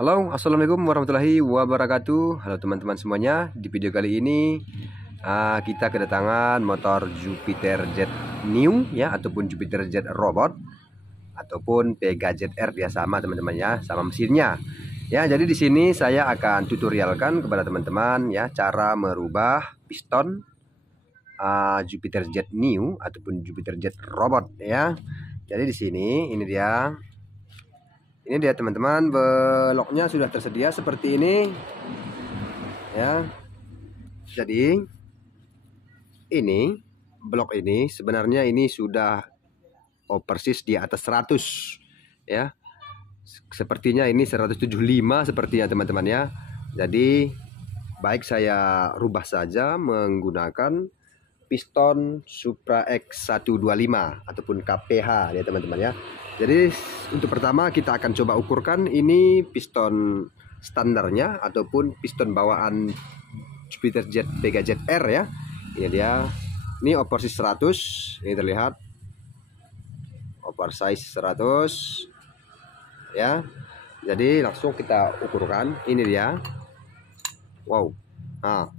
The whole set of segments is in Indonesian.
Halo, assalamualaikum warahmatullahi wabarakatuh. Halo teman-teman semuanya. Di video kali ini kita kedatangan motor Jupiter Jet New ya, ataupun Jupiter Jet Robot, ataupun Pega Jet R dia sama teman-teman ya, sama mesinnya. Ya, jadi di sini saya akan tutorialkan kepada teman-teman ya cara merubah piston Jupiter Jet New ataupun Jupiter Jet Robot ya. Jadi di sini ini dia. Ini dia teman-teman, beloknya sudah tersedia seperti ini ya. Jadi ini blok ini sebenarnya ini sudah persis di atas 100 ya. Sepertinya ini 175 sepertinya teman-teman ya. Jadi baik saya rubah saja menggunakan piston Supra X125 ataupun KPH ya teman-teman ya. Jadi untuk pertama kita akan coba ukurkan ini piston standarnya ataupun piston bawaan Jupiter Jet Pega Jet R ya. Ini dia. Ini operasi 100, ini terlihat oversize 100 ya. Jadi langsung kita ukurkan. Ini dia. Wow. Nah,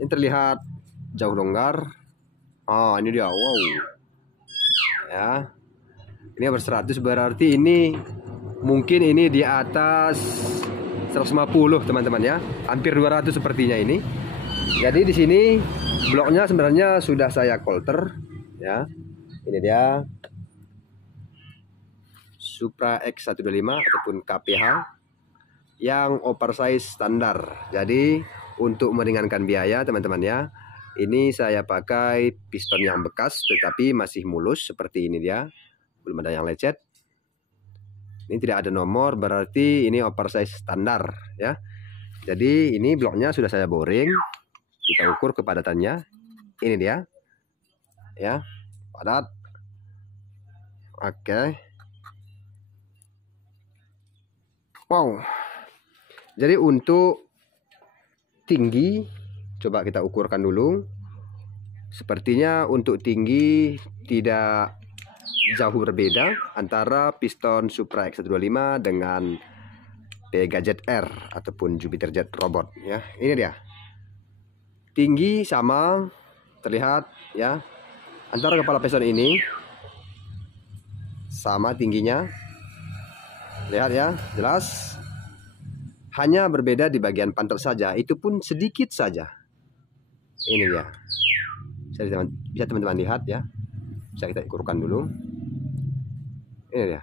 ini terlihat jauh longgar. Ini dia. Wow. Ya. Ini over 100 berarti ini mungkin ini di atas 150 teman-teman ya. Hampir 200 sepertinya ini. Jadi di sini bloknya sebenarnya sudah saya kolter ya. Ini dia Supra X125 ataupun KPH yang oversize standar. Jadi untuk meringankan biaya teman-teman ya, ini saya pakai piston yang bekas tetapi masih mulus seperti ini dia. Belum ada yang lecet. Ini tidak ada nomor, berarti ini oversize standar ya. Jadi ini bloknya sudah saya boring. Kita ukur kepadatannya. Ini dia. Ya, padat. Oke. Wow. Jadi untuk tinggi coba kita ukurkan dulu. Sepertinya untuk tinggi tidak jauh berbeda antara piston Supra X125 dengan Pega Jet R ataupun Jupiter Jet Robot ya. Ini dia. Tinggi sama terlihat ya. Antara kepala piston ini sama tingginya. Lihat ya, jelas. Hanya berbeda di bagian pantat saja, itu pun sedikit saja. Ini dia. Bisa teman-teman lihat ya. Bisa kita ukurkan dulu. Ini dia.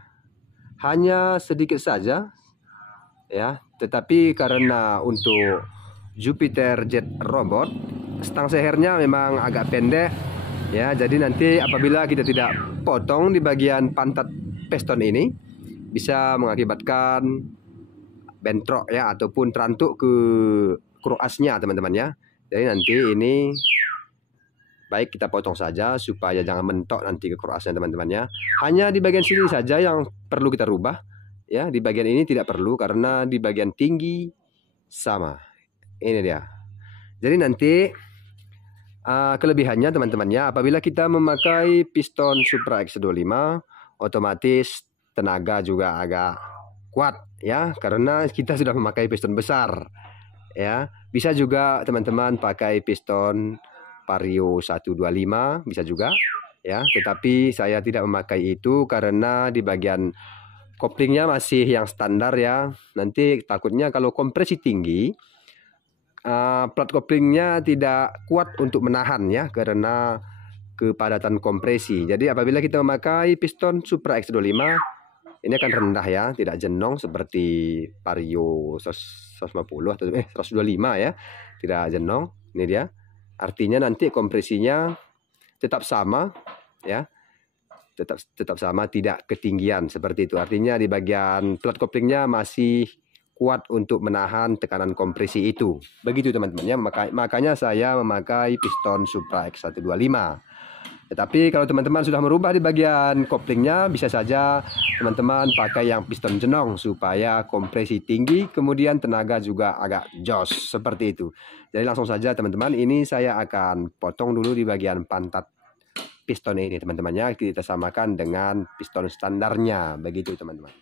Hanya sedikit saja ya, tetapi karena untuk Jupiter Jet Robot stang sehernya memang agak pendek ya, jadi nanti apabila kita tidak potong di bagian pantat piston ini bisa mengakibatkan bentrok ya ataupun terantuk ke kroasnya teman-teman ya. Jadi nanti ini baik kita potong saja supaya jangan mentok nanti ke kroasnya teman-teman ya. Hanya di bagian sini saja yang perlu kita rubah ya. Di bagian ini tidak perlu karena di bagian tinggi sama. Ini dia. Jadi nanti kelebihannya teman-teman ya, apabila kita memakai piston Supra X125 otomatis tenaga juga agak kuat ya, karena kita sudah memakai piston besar ya. Bisa juga teman-teman pakai piston Vario 125 bisa juga ya, tetapi saya tidak memakai itu karena di bagian koplingnya masih yang standar ya. Nanti takutnya kalau kompresi tinggi plat koplingnya tidak kuat untuk menahan ya karena kepadatan kompresi. Jadi apabila kita memakai piston Supra X125 ini akan rendah ya, tidak jenong seperti Vario 150 atau 125 ya, tidak jenong. Ini dia. Artinya nanti kompresinya tetap sama ya. Tetap sama, tidak ketinggian seperti itu. Artinya di bagian plat koplingnya masih kuat untuk menahan tekanan kompresi itu. Begitu teman-teman ya. Makanya saya memakai piston Supra X125. Tetapi kalau teman-teman sudah merubah di bagian koplingnya, bisa saja teman-teman pakai yang piston jenong supaya kompresi tinggi, kemudian tenaga juga agak jos seperti itu. Jadi langsung saja teman-teman, ini saya akan potong dulu di bagian pantat piston ini teman-teman ya. Kita samakan dengan piston standarnya, begitu teman-teman.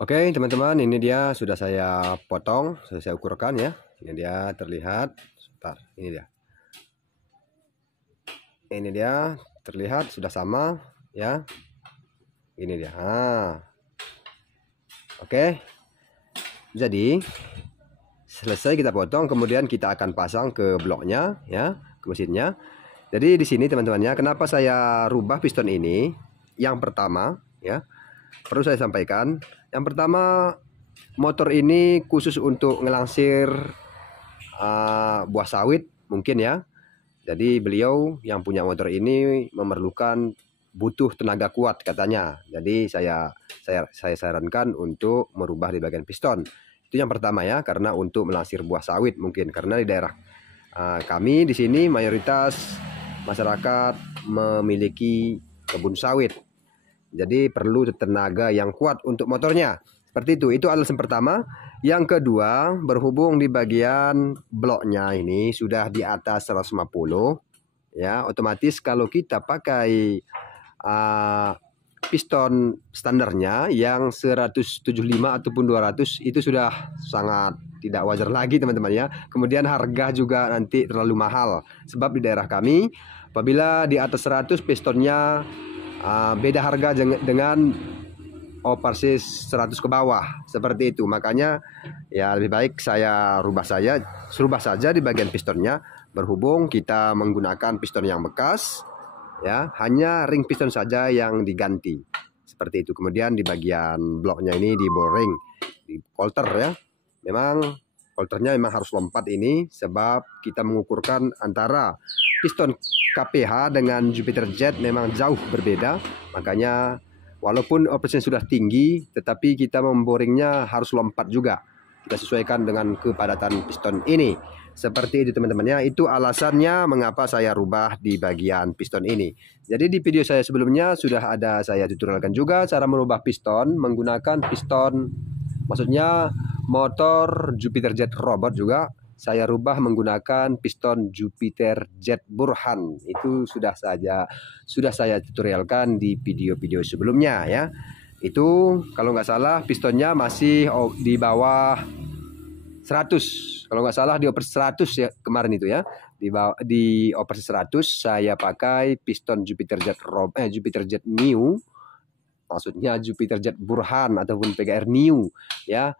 Oke teman-teman, ini dia sudah saya potong, sudah saya ukurkan ya. Ini dia terlihat. Sebentar, ini dia terlihat sudah sama ya. Ini dia. Oke. Jadi selesai kita potong, kemudian kita akan pasang ke bloknya ya, ke mesinnya. Jadi di sini teman-temannya, kenapa saya rubah piston ini? Yang pertama ya, perlu saya sampaikan. Yang pertama, motor ini khusus untuk ngelangsir buah sawit mungkin ya. Jadi beliau yang punya motor ini butuh tenaga kuat katanya. Jadi saya sarankan untuk merubah di bagian piston. Itu yang pertama ya, karena untuk melangsir buah sawit mungkin, karena di daerah kami di sini mayoritas masyarakat memiliki kebun sawit. Jadi perlu tenaga yang kuat untuk motornya. Seperti itu alasan pertama. Yang kedua, berhubung di bagian bloknya ini sudah di atas 150 ya, otomatis kalau kita pakai piston standarnya yang 175 ataupun 200 itu sudah sangat tidak wajar lagi teman-teman ya. Kemudian harga juga nanti terlalu mahal, sebab di daerah kami apabila di atas 100 pistonnya beda harga dengan oversis 100 ke bawah, seperti itu. Makanya ya lebih baik saya rubah saja di bagian pistonnya, berhubung kita menggunakan piston yang bekas ya, hanya ring piston saja yang diganti seperti itu. Kemudian di bagian bloknya ini di ball ring, di coulter ya, memang coulternya memang harus lompat ini, sebab kita mengukurkan antara piston KPH dengan Jupiter Jet memang jauh berbeda. Makanya walaupun operasinya sudah tinggi, tetapi kita memboringnya harus lompat juga. Kita sesuaikan dengan kepadatan piston ini. Seperti itu teman-teman ya. Itu alasannya mengapa saya rubah di bagian piston ini. Jadi di video saya sebelumnya sudah ada saya tutorialkan juga cara merubah piston menggunakan piston, maksudnya motor Jupiter Jet Robot juga saya rubah menggunakan piston Jupiter Jet Burhan. Itu sudah saya tutorialkan di video-video sebelumnya ya. Itu kalau nggak salah pistonnya masih di bawah 100. Kalau nggak salah di operasi 100 ya kemarin itu ya. Di operasi 100 saya pakai piston Jupiter Jet New. Maksudnya Jupiter Jet Burhan ataupun PGR New ya.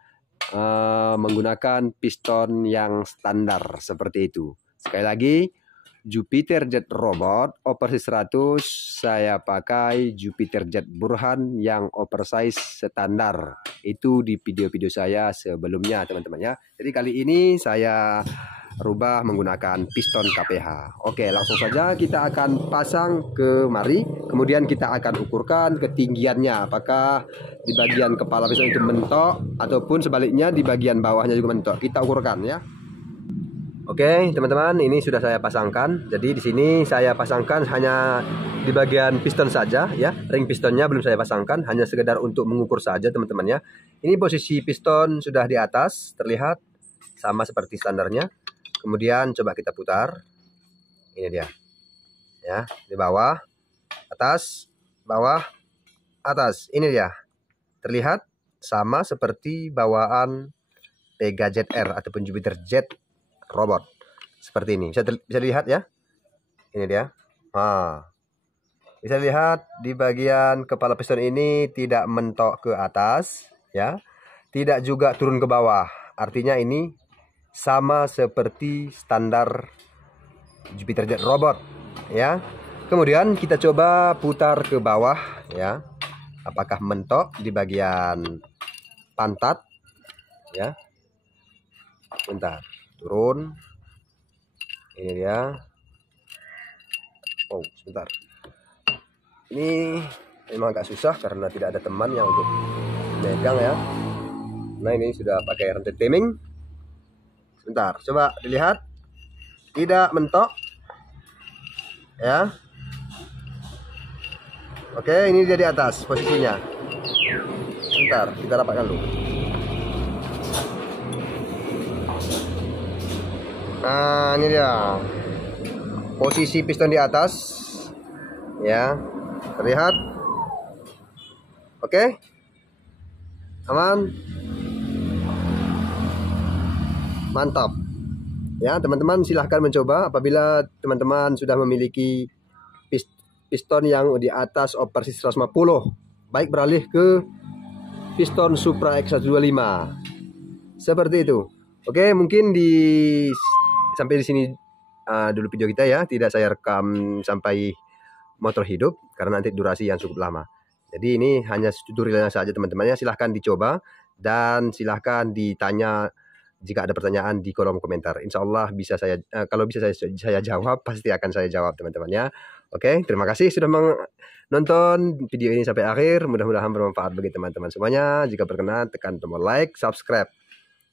Menggunakan piston yang standar seperti itu. Sekali lagi, Jupiter Jet Robot operasi 100 saya pakai Jupiter Jet Burhan yang oversize standar. Itu di video-video saya sebelumnya teman-teman ya. Jadi kali ini saya rubah menggunakan piston KPH. Oke, langsung saja kita akan pasang kemari. Kemudian kita akan ukurkan ketinggiannya, apakah di bagian kepala piston itu mentok ataupun sebaliknya di bagian bawahnya juga mentok. Kita ukurkan ya. Oke teman-teman, ini sudah saya pasangkan. Jadi di sini saya pasangkan hanya di bagian piston saja ya. Ring pistonnya belum saya pasangkan, hanya sekedar untuk mengukur saja teman-teman ya. Ini posisi piston sudah di atas, terlihat sama seperti standarnya. Kemudian coba kita putar. Ini dia. Ya, di bawah, atas, bawah, atas. Ini dia. Terlihat sama seperti bawaan Pega Jet R ataupun Jupiter Jet Robot. Seperti ini. Bisa dilihat ya. Ini dia. Bisa lihat di bagian kepala piston ini tidak mentok ke atas ya. Tidak juga turun ke bawah. Artinya ini sama seperti standar Jupiter Jet Robot ya. Kemudian kita coba putar ke bawah ya. Apakah mentok di bagian pantat ya. Bentar, turun. Ini dia. Oh, sebentar. Ini memang agak susah karena tidak ada teman yang untuk megang ya. Nah, ini sudah pakai rantai timing. Sebentar, coba dilihat. Tidak mentok. Ya. Oke, ini dia di atas posisinya. Sebentar, kita rapatkan dulu. Nah, ini dia. Posisi piston di atas. Ya. Terlihat. Oke. Aman? Mantap. Ya, teman-teman silahkan mencoba. Apabila teman-teman sudah memiliki piston yang di atas operasi 150, baik beralih ke piston Supra X125. Seperti itu. Oke, mungkin sampai di sini dulu video kita ya. Tidak saya rekam sampai motor hidup karena nanti durasi yang cukup lama. Jadi ini hanya tutorialnya saja teman-temannya. Silahkan dicoba dan silahkan ditanya jika ada pertanyaan di kolom komentar. Insya Allah bisa kalau bisa saya jawab, pasti akan saya jawab teman-temannya. Oke, terima kasih sudah menonton video ini sampai akhir. Mudah-mudahan bermanfaat bagi teman-teman semuanya. Jika berkenan tekan tombol like, subscribe.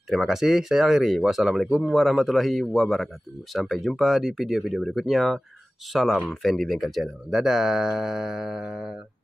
Terima kasih, saya akhiri. Wassalamualaikum warahmatullahi wabarakatuh. Sampai jumpa di video-video berikutnya. Salam Fendi Bengkel Channel. Dadah.